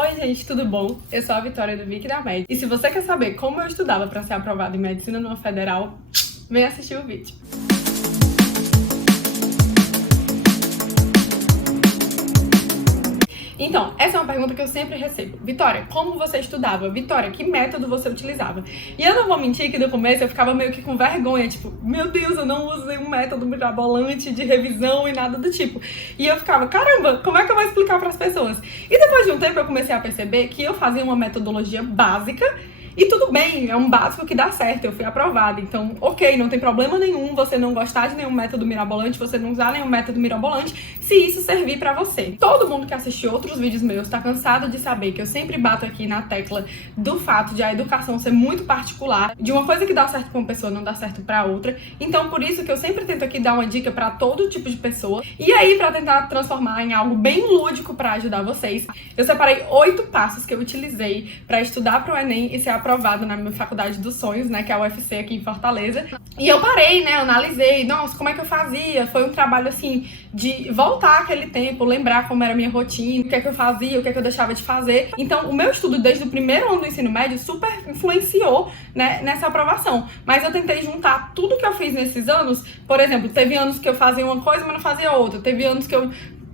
Oi gente, tudo bom? Eu sou a Vitória do Vic da Med. E se você quer saber como eu estudava para ser aprovada em Medicina numa Federal, vem assistir o vídeo. Então, essa é uma pergunta que eu sempre recebo. Vitória, como você estudava? Vitória, que método você utilizava? E eu não vou mentir que no começo eu ficava meio que com vergonha, tipo, meu Deus, eu não usei um método mirabolante de revisão e nada do tipo. E eu ficava, caramba, como é que eu vou explicar para as pessoas? E depois de um tempo eu comecei a perceber que eu fazia uma metodologia básica. E tudo bem, é um básico que dá certo, eu fui aprovada. Então, ok, não tem problema nenhum você não gostar de nenhum método mirabolante, você não usar nenhum método mirabolante, se isso servir pra você. Todo mundo que assistiu outros vídeos meus tá cansado de saber que eu sempre bato aqui na tecla do fato de a educação ser muito particular, de uma coisa que dá certo pra uma pessoa não dá certo pra outra. Então, por isso que eu sempre tento aqui dar uma dica pra todo tipo de pessoa. E aí, pra tentar transformar em algo bem lúdico pra ajudar vocês, eu separei 8 passos que eu utilizei pra estudar pro Enem e ser aprovado na minha faculdade dos sonhos, né, que é a UFC aqui em Fortaleza. E eu parei, né, eu analisei, nossa, como é que eu fazia? Foi um trabalho, assim, de voltar aquele tempo, lembrar como era a minha rotina, o que é que eu fazia, o que é que eu deixava de fazer. Então, o meu estudo desde o primeiro ano do ensino médio super influenciou, né, nessa aprovação. Mas eu tentei juntar tudo que eu fiz nesses anos. Por exemplo, teve anos que eu fazia uma coisa, mas não fazia outra. Teve anos que eu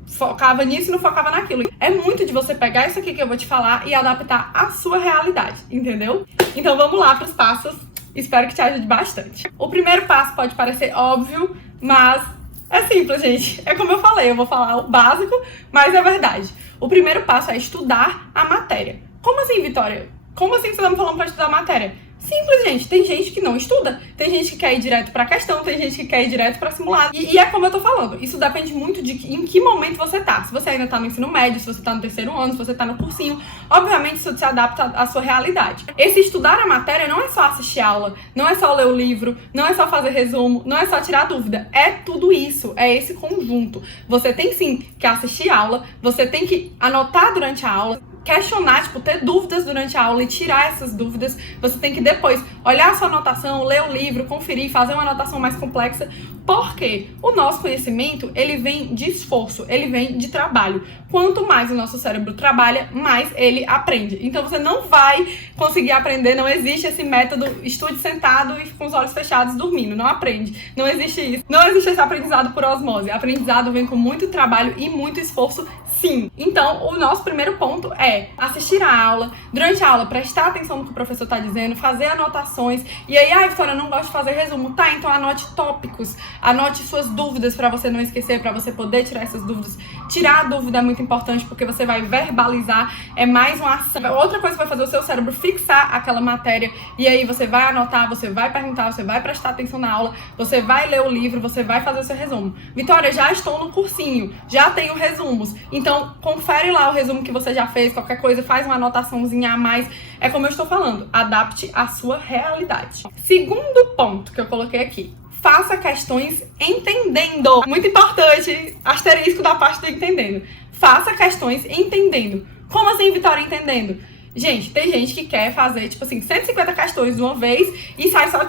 focava nisso e não focava naquilo. É muito de você pegar isso aqui que eu vou te falar e adaptar à sua realidade, entendeu? Então vamos lá para os passos. Espero que te ajude bastante. O primeiro passo pode parecer óbvio, mas é simples, gente. É como eu falei, eu vou falar o básico, mas é verdade. O primeiro passo é estudar a matéria. Como assim, Vitória? Como assim você tá me falando para estudar a matéria? Simples, gente. Tem gente que não estuda, tem gente que quer ir direto pra questão, tem gente que quer ir direto pra simulado. E é como eu tô falando, isso depende muito de em que momento você tá. Se você ainda tá no ensino médio, se você tá no terceiro ano, se você tá no cursinho, obviamente isso se adapta à sua realidade. Esse estudar a matéria não é só assistir aula, não é só ler o livro, não é só fazer resumo, não é só tirar dúvida. É tudo isso, é esse conjunto. Você tem sim que assistir aula, você tem que anotar durante a aula, questionar, tipo, ter dúvidas durante a aula e tirar essas dúvidas. Você tem que depois olhar a sua anotação, ler o livro, conferir, fazer uma anotação mais complexa, porque o nosso conhecimento, ele vem de esforço, ele vem de trabalho. Quanto mais o nosso cérebro trabalha, mais ele aprende. Então você não vai conseguir aprender, não existe esse método estude sentado e com os olhos fechados dormindo, não aprende. Não existe isso. Não existe esse aprendizado por osmose. Aprendizado vem com muito trabalho e muito esforço, sim. Então, o nosso primeiro ponto é assistir a aula, durante a aula prestar atenção no que o professor está dizendo, fazer anotações. E aí, Vitória, eu não gosto de fazer resumo. Tá, então anote tópicos, anote suas dúvidas para você não esquecer, para você poder tirar essas dúvidas. Tirar a dúvida é muito importante porque você vai verbalizar, é mais uma ação. Outra coisa que vai fazer o seu cérebro fixar aquela matéria e aí você vai anotar, você vai perguntar, você vai prestar atenção na aula, você vai ler o livro, você vai fazer o seu resumo. Vitória, já estou no cursinho, já tenho resumos. Então, confere lá o resumo que você já fez, qualquer coisa, faz uma anotaçãozinha a mais. É como eu estou falando, adapte a sua realidade. Segundo ponto que eu coloquei aqui, faça questões entendendo. Muito importante, asterisco da parte do entendendo. Faça questões entendendo. Como assim, Vitória, entendendo? Gente, tem gente que quer fazer, tipo assim, 150 questões de uma vez e sai só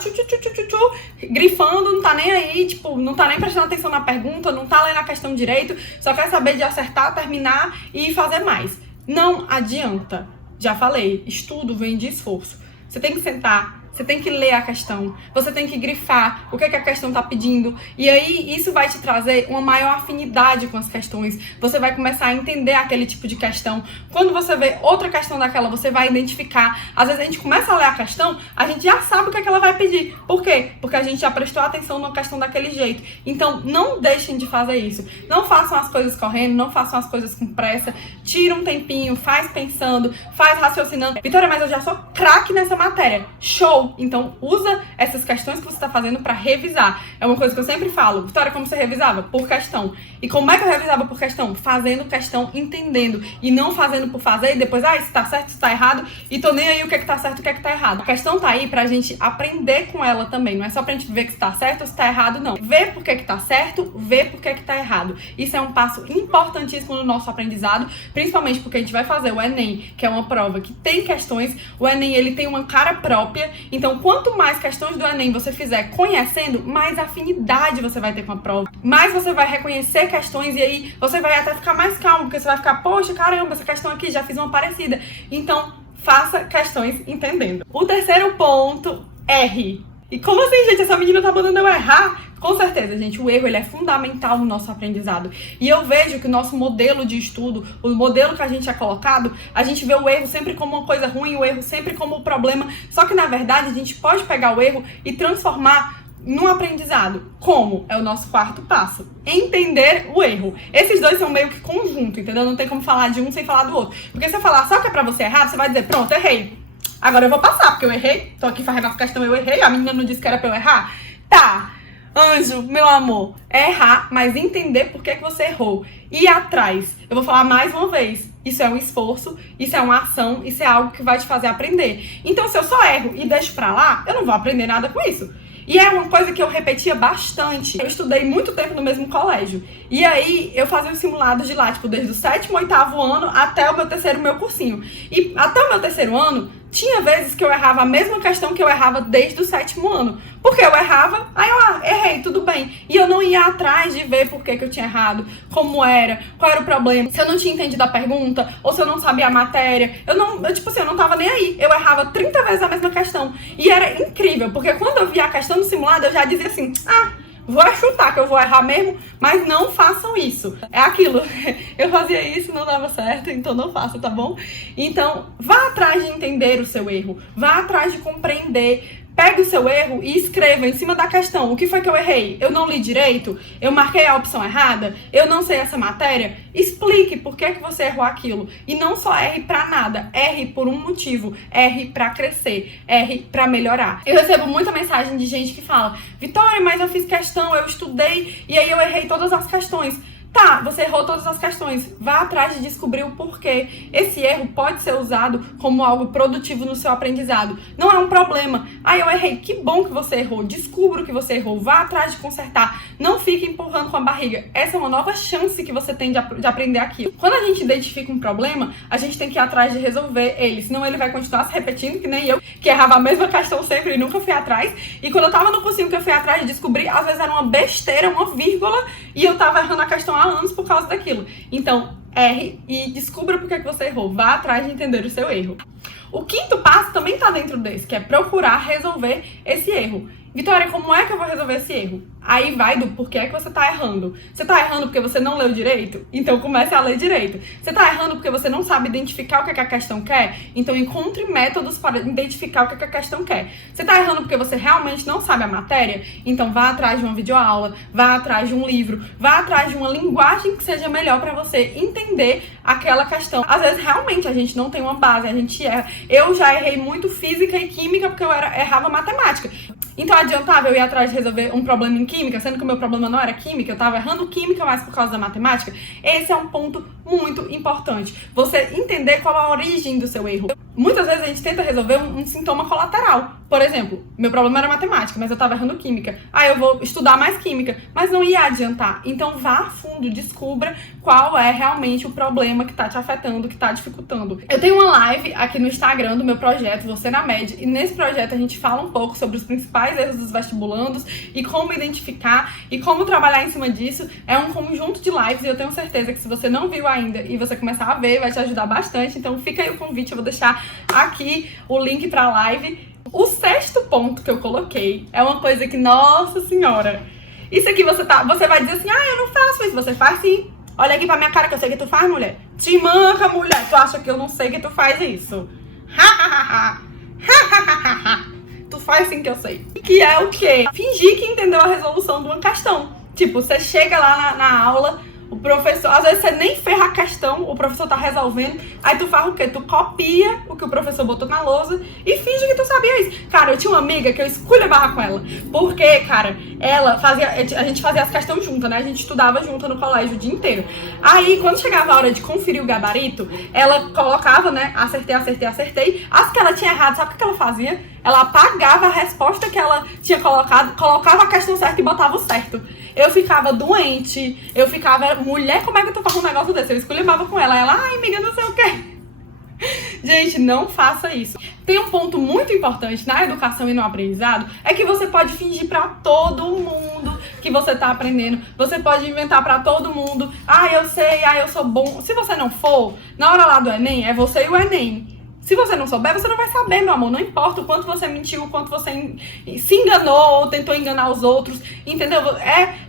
grifando, não tá nem aí, tipo, não tá nem prestando atenção na pergunta, não tá lendo a questão direito, só quer saber de acertar, terminar e fazer mais. Não adianta. Já falei, estudo vem de esforço. Você tem que sentar, você tem que ler a questão, você tem que grifar o que a questão tá pedindo. E aí isso vai te trazer uma maior afinidade com as questões. Você vai começar a entender aquele tipo de questão. Quando você vê outra questão daquela, você vai identificar. Às vezes a gente começa a ler a questão, a gente já sabe o que ela vai pedir. Por quê? Porque a gente já prestou atenção na questão daquele jeito. Então não deixem de fazer isso. Não façam as coisas correndo, não façam as coisas com pressa. Tira um tempinho, faz pensando, faz raciocinando. Vitória, mas eu já sou craque nessa matéria. Show! Então usa essas questões que você está fazendo para revisar. É uma coisa que eu sempre falo. Vitória, como você revisava? Por questão. E como é que eu revisava por questão? Fazendo questão, entendendo. E não fazendo por fazer e depois, isso tá certo, isso tá errado. E tô nem aí o que é que tá certo, o que é que tá errado. A questão tá aí pra gente aprender com ela também. Não é só pra gente ver que tá certo ou se tá errado, não. Ver por que que tá certo, ver por que que tá errado. Isso é um passo importantíssimo no nosso aprendizado, principalmente porque a gente vai fazer o Enem, que é uma prova que tem questões. O Enem, ele tem uma cara própria. Então, quanto mais questões do Enem você fizer conhecendo, mais afinidade você vai ter com a prova. Mais você vai reconhecer questões e aí você vai até ficar mais calmo, porque você vai ficar, poxa, caramba, essa questão aqui, já fiz uma parecida. Então, faça questões entendendo. O terceiro ponto, erre. E como assim, gente? Essa menina tá mandando eu errar? Com certeza, gente, o erro ele é fundamental no nosso aprendizado. E eu vejo que o nosso modelo de estudo, o modelo que a gente é colocado, a gente vê o erro sempre como uma coisa ruim, o erro sempre como um problema. Só que, na verdade, a gente pode pegar o erro e transformar num aprendizado. Como? É o nosso quarto passo. Entender o erro. Esses dois são meio que conjunto, entendeu? Não tem como falar de um sem falar do outro. Porque se eu falar só que é pra você errar, você vai dizer, pronto, errei. Agora eu vou passar, porque eu errei. Tô aqui fazendo a questão, eu errei. A menina não disse que era pra eu errar. Tá. Anjo, meu amor, é errar, mas entender por que você errou. Ir atrás. Eu vou falar mais uma vez. Isso é um esforço, isso é uma ação, isso é algo que vai te fazer aprender. Então, se eu só erro e deixo pra lá, eu não vou aprender nada com isso. E é uma coisa que eu repetia bastante. Eu estudei muito tempo no mesmo colégio. E aí, eu fazia os simulados de lá, tipo, desde o 7º, 8º ano até o meu terceiro, meu cursinho. E até o meu terceiro ano, tinha vezes que eu errava a mesma questão que eu errava desde o 7º ano. Porque eu errava, aí eu errei, tudo bem. E eu não ia atrás de ver por que eu tinha errado, como era, qual era o problema. Se eu não tinha entendido a pergunta, ou se eu não sabia a matéria, eu não tava nem aí. Eu errava 30 vezes a mesma questão. E era incrível, porque quando eu via a questão no simulado, eu já dizia assim, vou chutar que eu vou errar mesmo, mas não façam isso. É aquilo, eu fazia isso, não dava certo, então não faça, tá bom? Então, vá atrás de entender o seu erro, vá atrás de compreender. Pegue o seu erro e escreva em cima da questão. O que foi que eu errei? Eu não li direito? Eu marquei a opção errada? Eu não sei essa matéria? Explique por que você errou aquilo. E não só erre pra nada. Erre por um motivo. Erre pra crescer. Erre pra melhorar. Eu recebo muita mensagem de gente que fala, Vitória, mas eu fiz questão, eu estudei e aí eu errei todas as questões. Tá, você errou todas as questões. Vá atrás de descobrir o porquê. Esse erro pode ser usado como algo produtivo no seu aprendizado. Não é um problema. Eu errei. Que bom que você errou. Descubra o que você errou. Vá atrás de consertar. Não fique empurrando com a barriga. Essa é uma nova chance que você tem de aprender aquilo. Quando a gente identifica um problema, a gente tem que ir atrás de resolver ele. Senão ele vai continuar se repetindo, que nem eu, que errava a mesma questão sempre e nunca fui atrás. E quando eu tava no cursinho que eu fui atrás de descobrir, às vezes era uma besteira, uma vírgula, e eu tava errando a questão há anos por causa daquilo. Então, erre e descubra por que você errou. Vá atrás de entender o seu erro. O quinto passo também tá dentro desse, que é procurar resolver esse erro. Vitória, como é que eu vou resolver esse erro? Aí vai do porquê que você tá errando. Você tá errando porque você não leu direito? Então comece a ler direito. Você tá errando porque você não sabe identificar o que a questão quer? Então encontre métodos para identificar o que a questão quer. Você tá errando porque você realmente não sabe a matéria? Então vá atrás de uma videoaula, vá atrás de um livro, vá atrás de uma linguagem que seja melhor para você entender aquela questão. Às vezes realmente a gente não tem uma base, a gente erra. Eu já errei muito física e química porque eu errava matemática. Então adiantava eu ir atrás de resolver um problema em química, sendo que o meu problema não era química, eu estava errando química mais por causa da matemática. Esse é um ponto muito importante. Você entender qual a origem do seu erro. Muitas vezes a gente tenta resolver um sintoma colateral. Por exemplo, meu problema era matemática, mas eu estava errando química. Eu vou estudar mais química, mas não ia adiantar. Então vá a fundo, descubra qual é realmente o problema que está te afetando, que está dificultando. Eu tenho uma live aqui no Instagram do meu projeto, Você na Média, e nesse projeto a gente fala um pouco sobre os principais erros dos vestibulandos e como identificar e como trabalhar em cima disso. É um conjunto de lives e eu tenho certeza que se você não viu ainda e você começar a ver, vai te ajudar bastante. Então fica aí o convite, eu vou deixar aqui o link pra live. O sexto ponto que eu coloquei é uma coisa que, nossa senhora, isso aqui você vai dizer assim, eu não faço isso, você faz sim. Olha aqui pra minha cara que eu sei que tu faz, mulher. Te manca, mulher, tu acha que eu não sei que tu faz isso? Tu faz sim que eu sei. Que é o quê? Fingir que entendeu a resolução de uma questão. Tipo, você chega lá na aula, o professor, às vezes você nem ferra a questão, o professor tá resolvendo, aí tu faz o quê? Tu copia o que o professor botou na lousa e finge que tu sabia isso. Cara, eu tinha uma amiga que eu esculhambava com ela, porque, cara, ela fazia, a gente fazia as questões juntas, né? A gente estudava junto no colégio o dia inteiro. Aí, quando chegava a hora de conferir o gabarito, ela colocava, né? Acertei. As que ela tinha errado, sabe o que ela fazia? Ela apagava a resposta que ela tinha colocado, colocava a questão certa e botava o certo. Eu ficava doente, eu ficava, mulher, como é que tu faz um negócio desse? Eu esculhambava com ela, ela, ai, amiga, não sei o quê. Gente, não faça isso. Tem um ponto muito importante na educação e no aprendizado, é que você pode fingir pra todo mundo que você tá aprendendo. Você pode inventar pra todo mundo. Ah, eu sei, ah, eu sou bom. Se você não for, na hora lá do Enem, é você e o Enem. Se você não souber, você não vai saber, meu amor. Não importa o quanto você mentiu, o quanto você se enganou ou tentou enganar os outros, entendeu?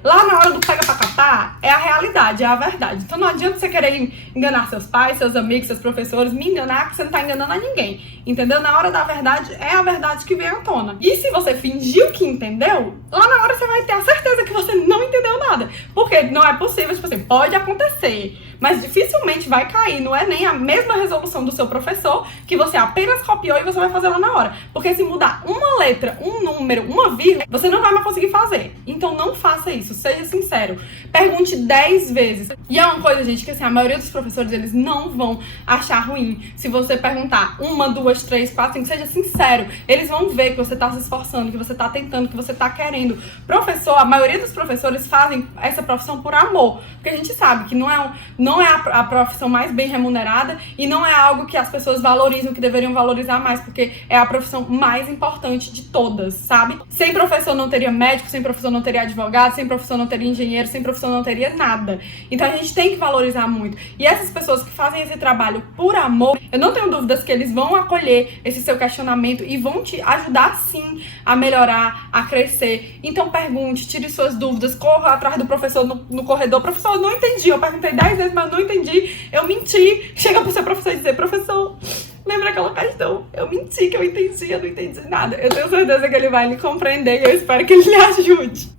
Lá na hora do pega pra capar, é a realidade, é a verdade. Então não adianta você querer enganar seus pais, seus amigos, seus professores, me enganar que você não tá enganando a ninguém, entendeu? Na hora da verdade, é a verdade que vem à tona. E se você fingiu que entendeu, lá na hora você vai ter a certeza que você não entendeu nada. Porque não é possível, tipo assim, pode acontecer, mas dificilmente vai cair no Enem a mesma resolução do seu professor, que você apenas copiou e você vai fazer lá na hora. Porque se mudar uma letra, um número, uma vírgula, você não vai mais conseguir fazer. Então não faça isso, seja sincero. Pergunte 10 vezes. E é uma coisa, gente, que assim, a maioria dos professores, eles não vão achar ruim se você perguntar 1, 2, 3, 4, 5, seja sincero. Eles vão ver que você tá se esforçando, que você tá tentando, que você tá querendo. Professor, a maioria dos professores fazem essa profissão por amor. Porque a gente sabe que não é a profissão mais bem remunerada e não é algo que as pessoas valorizam, que deveriam valorizar mais, porque é a profissão mais importante de todas, sabe? Sem professor não teria médico, sem professor não teria advogado, sem professor não teria engenheiro, sem professor não teria nada. Então a gente tem que valorizar muito. E essas pessoas que fazem esse trabalho por amor, eu não tenho dúvidas que eles vão acolher esse seu questionamento e vão te ajudar sim a melhorar, a crescer. Então pergunte, tire suas dúvidas, corra atrás do professor no corredor. Professor, eu não entendi, eu perguntei 10 vezes, mas não entendi, eu menti. Chega pro seu professor e dizer, professor, lembra aquela questão? Eu menti que eu não entendi nada. Eu tenho certeza que ele vai lhe compreender e eu espero que ele lhe ajude.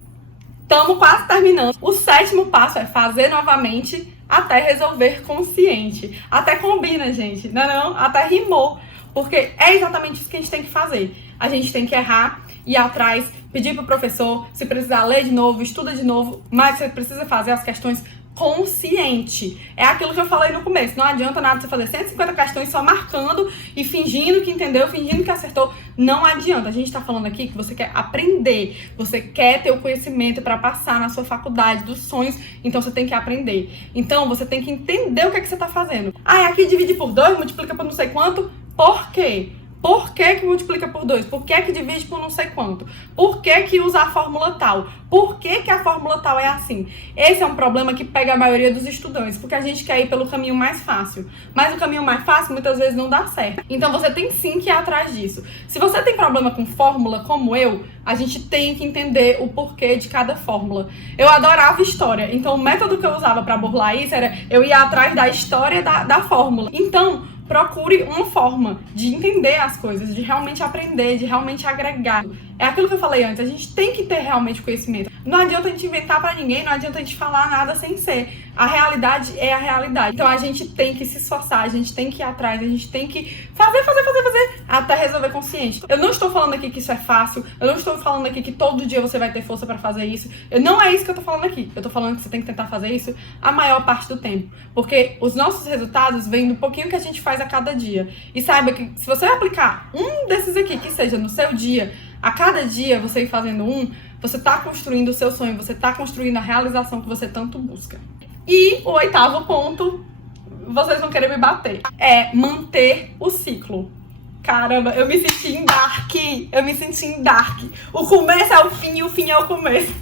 Estamos quase terminando. O 7º passo é fazer novamente até resolver consciente. Até combina, gente, não? Até rimou. Porque é exatamente isso que a gente tem que fazer. A gente tem que errar, ir atrás, pedir pro professor, se precisar ler de novo, estuda de novo, mas você precisa fazer as questões consciente. É aquilo que eu falei no começo. Não adianta nada você fazer 150 questões só marcando e fingindo que entendeu, fingindo que acertou. Não adianta. A gente tá falando aqui que você quer aprender. Você quer ter o conhecimento para passar na sua faculdade dos sonhos. Então você tem que aprender. Então você tem que entender o que é que você tá fazendo. Ah, aqui divide por 2, multiplica por não sei quanto. Por quê? Por que multiplica por 2? Por que divide por não sei quanto? Por que usa a fórmula tal? Por que a fórmula tal é assim? Esse é um problema que pega a maioria dos estudantes, porque a gente quer ir pelo caminho mais fácil. Mas o caminho mais fácil muitas vezes não dá certo. Então você tem sim que ir atrás disso. Se você tem problema com fórmula, como eu, a gente tem que entender o porquê de cada fórmula. Eu adorava história, então o método que eu usava para burlar isso era eu ia atrás da história da fórmula. Então, procure uma forma de entender as coisas, de realmente aprender, de realmente agregar. É aquilo que eu falei antes, a gente tem que ter realmente conhecimento. Não adianta a gente inventar pra ninguém, não adianta a gente falar nada sem ser. A realidade é a realidade. Então a gente tem que se esforçar, a gente tem que ir atrás, a gente tem que fazer, até resolver consciente. Eu não estou falando aqui que isso é fácil, eu não estou falando aqui que todo dia você vai ter força pra fazer isso. Não é isso que eu tô falando aqui. Eu tô falando que você tem que tentar fazer isso a maior parte do tempo. Porque os nossos resultados vêm do pouquinho que a gente faz a cada dia. E saiba que se você aplicar um desses aqui, que seja no seu dia, a cada dia você ir fazendo você tá construindo o seu sonho, você tá construindo a realização que você tanto busca. E o 8º ponto, vocês vão querer me bater, é manter o ciclo. Caramba, eu me senti em Dark. O começo é o fim e o fim é o começo.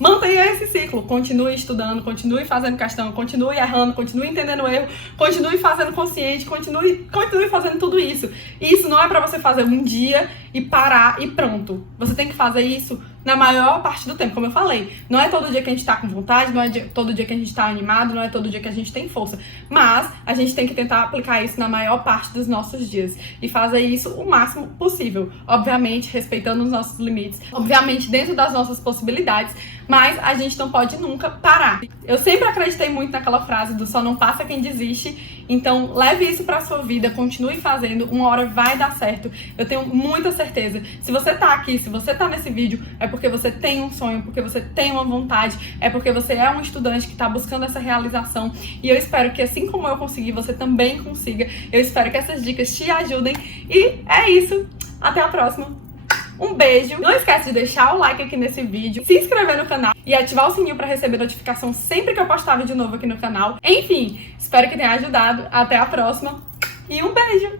Mantenha esse ciclo, continue estudando, continue fazendo questão, continue errando, continue entendendo o erro, continue fazendo consciente, continue fazendo tudo isso. E isso não é pra você fazer um dia e parar e pronto. Você tem que fazer isso na maior parte do tempo, como eu falei. Não é todo dia que a gente tá com vontade, não é todo dia que a gente tá animado, não é todo dia que a gente tem força. Mas a gente tem que tentar aplicar isso na maior parte dos nossos dias. E fazer isso o máximo possível. Obviamente, respeitando os nossos limites. Obviamente, dentro das nossas possibilidades. Mas a gente não pode nunca parar. Eu sempre acreditei muito naquela frase do só não passa quem desiste. Então, leve isso pra sua vida, continue fazendo. Uma hora vai dar certo. Eu tenho muita certeza. Se você tá aqui, se você tá nesse vídeo, é porque você tem um sonho, porque você tem uma vontade, é porque você é um estudante que tá buscando essa realização. E eu espero que assim como eu consegui, você também consiga. Eu espero que essas dicas te ajudem. E é isso. Até a próxima. Um beijo. Não esquece de deixar o like aqui nesse vídeo, se inscrever no canal e ativar o sininho pra receber notificação sempre que eu postar vídeo novo aqui no canal. Enfim, espero que tenha ajudado. Até a próxima e um beijo!